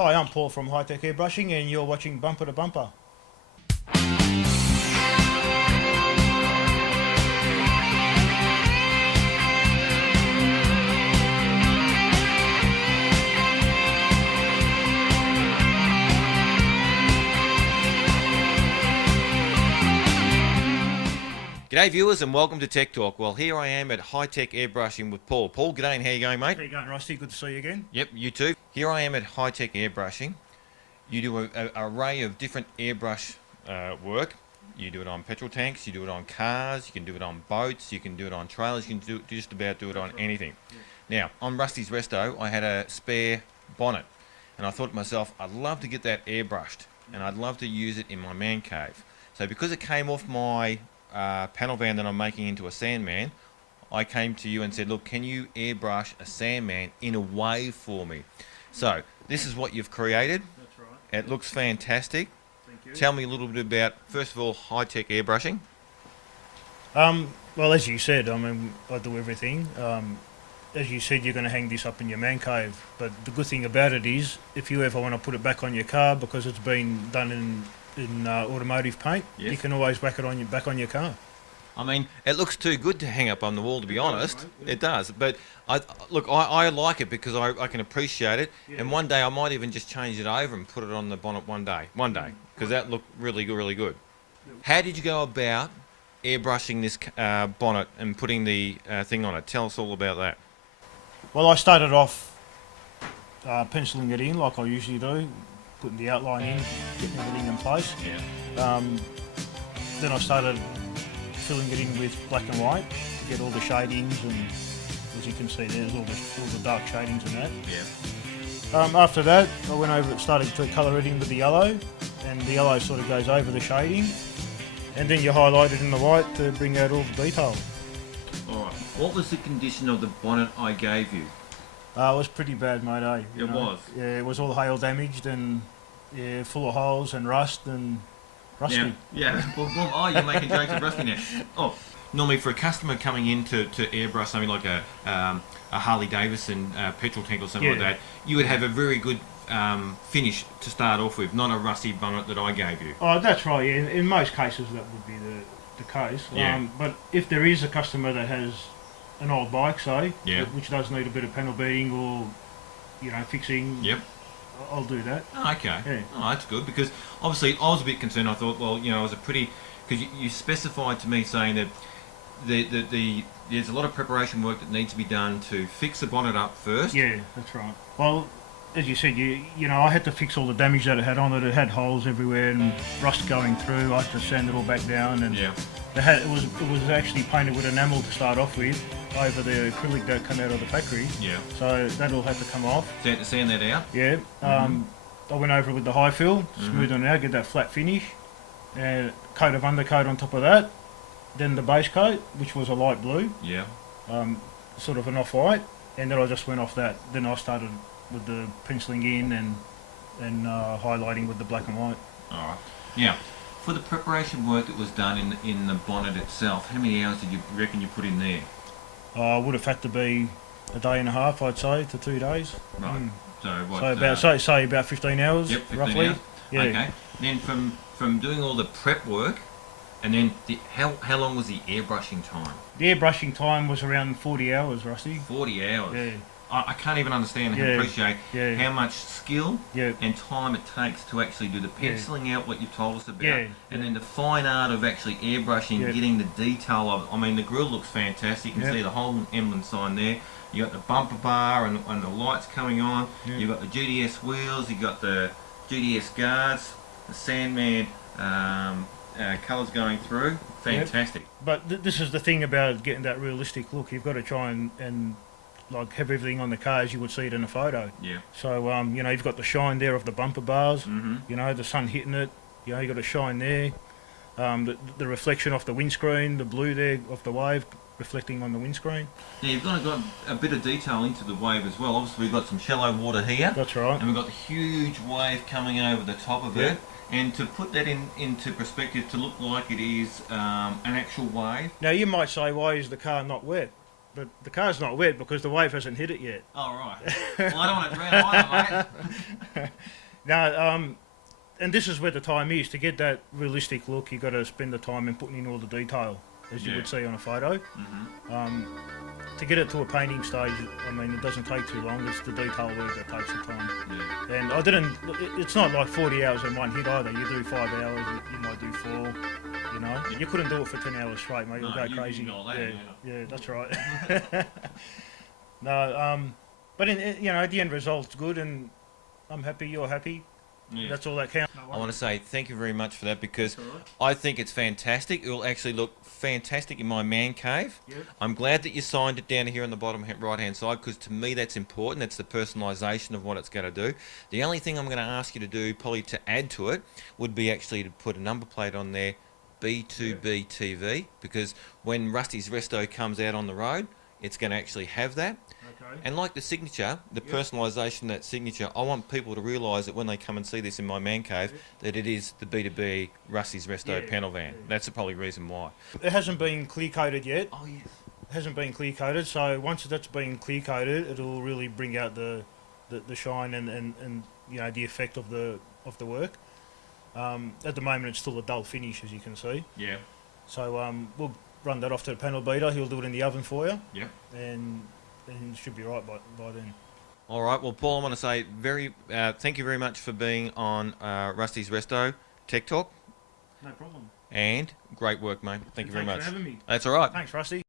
Hi, I'm Paul from High Tech Airbrushing and you're watching Bumper to Bumper. G'day viewers and welcome to Tech Talk. Well, here I am at High Tech Airbrushing with Paul. Paul, g'day and how you going, mate? How you going, Rusty? Good to see you again. Yep, you too. Here I am at High Tech Airbrushing. You do an array of different airbrush work. You do it on petrol tanks, you do it on cars, you can do it on boats, you can do it on trailers, you can just about do it on anything. Yeah. Now, on Rusty's Resto, I had a spare bonnet and I thought to myself, I'd love to get that airbrushed and I'd love to use it in my man cave. So because it came off my panel van that I'm making into a Sandman, I came to you and said, look, can you airbrush a Sandman in a wave for me? So this is what you've created. That's right. It looks fantastic. Thank you. Tell me a little bit about, first of all, High Tech Airbrushing. Well, as you said, I mean, I do everything. As you said, you're going to hang this up in your man cave. But the good thing about it is, if you ever want to put it back on your car because it's been done in automotive paint, Yes. you can always whack it on back on your car. I mean, it looks too good to hang up on the wall, to be honest. does, mate. It does. But I like it because I can appreciate it. Yeah. And one day I might even just change it over and put it on the bonnet one day, because that looked really good, really good. How did you go about airbrushing this bonnet and putting the thing on it? Tell us all about that. Well, I started off penciling it in like I usually do, putting the outline in, getting everything in place. Yeah. Then I started filling it in with black and white to get all the shadings, and as you can see there's all the dark shadings in that. Yeah. After that I went over and started to colour it in with the yellow, and the yellow sort of goes over the shading, and then you highlight it in the white to bring out all the detail. Alright. What was the condition of the bonnet I gave you? It was pretty bad, mate, eh? It was? Yeah, it was all hail damaged and yeah, full of holes and rust and rusty. Yeah. Well, you're making jokes of rusty now. Oh, normally for a customer coming in to airbrush something like a Harley Davidson petrol tank or something like Yeah. that, you would have a very good finish to start off with, not a rusty bonnet that I gave you. Oh, that's right. Yeah, in most cases that would be the case. Yeah. But if there is a customer that has an old bike, say, Yeah. which does need a bit of panel beating or fixing, Yep. I'll do that. Oh, okay. Yeah. Oh, that's good, because obviously I was a bit concerned. I thought, well, it was a pretty, because you specified to me saying that there's a lot of preparation work that needs to be done to fix the bonnet up first. Yeah, that's right. Well, as you said, I had to fix all the damage that it had on it. It had holes everywhere and rust going through. I had to sand it all back down, and Yeah. it was actually painted with enamel to start off with over the acrylic that come out of the factory. Yeah. So that'll have to come off. Sand that out. Yeah. I went over it with the high fill, smooth it out, get that flat finish, and coat of undercoat on top of that. Then the base coat, which was a light blue, Yeah. sort of an off-white, and then I just went off that. Then I started with the penciling in and highlighting with the black and white. All right. Now, for the preparation work that was done in the bonnet itself, how many hours did you reckon you put in there? I would have had to be a day and a half, I'd say, to 2 days. Right. So what? So about say about 15 hours, Yep, 15 roughly. hours. Yeah. Okay. Then from doing all the prep work, and then how long was the airbrushing time? The airbrushing time was around 40 hours, Rusty. 40 hours. Yeah. I can't even understand and Yeah. appreciate Yeah. how much skill Yeah. and time it takes to actually do the penciling out what you've told us about, Yeah. and then the fine art of actually airbrushing, Yeah. getting the detail of. I mean, the grill looks fantastic. You can Yeah. see the whole emblem sign there. You got the bumper bar and the lights coming on. Yeah. You got the GDS wheels. You got the GDS guards. The Sandman colours going through. Fantastic. But this is the thing about getting that realistic look. You've got to try and like have everything on the car as you would see it in a photo. Yeah. So you've got the shine there of the bumper bars. Mhm. The sun hitting it. You got a shine there. The reflection off the windscreen, the blue there of the wave reflecting on the windscreen. Now you've got a bit of detail into the wave as well. Obviously we've got some shallow water here. That's right. And we've got the huge wave coming over the top of Yeah. it. And to put that into perspective, to look like it is an actual wave. Now you might say, why is the car not wet? but the car's not wet because the wave hasn't hit it yet. Oh, right. Well, I don't want to drown either, mate. No, and this is where the time is. To get that realistic look, you've got to spend the time in putting in all the detail, as you would see on a photo. To get it to a painting stage, I mean, it doesn't take too long. It's the detail work that takes the time. Yeah. And I didn't. It's not like 40 hours in one hit either. You do 5 hours, you might do 4. You know, you couldn't do it for 10 hours straight, mate. You'll go crazy. Yeah, that's right. No, but you know, the end result's good, and I'm happy. You're happy. Yeah. That's all that counts. I want to say thank you very much for that, because I think it's fantastic. It will actually look fantastic in my man cave. Yep. I'm glad that you signed it down here on the bottom right hand side, because to me that's important. That's the personalisation of what it's going to do. The only thing I'm going to ask you to do, probably to add to it, would be actually to put a number plate on there, B2BTV, because when Rusty's Resto comes out on the road, it's going to actually have that. And like the signature, the personalisation of that signature, I want people to realise that when they come and see this in my man cave, that it is the B2B Rusty's Resto panel van. That's the probably reason why. It hasn't been clear coated yet. Oh yes. It hasn't been clear coated, so once that's been clear coated, it'll really bring out the shine and you know, the effect of the work. At the moment, it's still a dull finish, as you can see. Yeah. So we'll run that off to the panel beater. He'll do it in the oven for you. Yeah. And it should be right by then. All right. Well, Paul, I want to say thank you very much for being on Rusty's Resto Tech Talk. No problem. And great work, mate. Thank you very much. Thanks for having me. That's all right. Thanks, Rusty.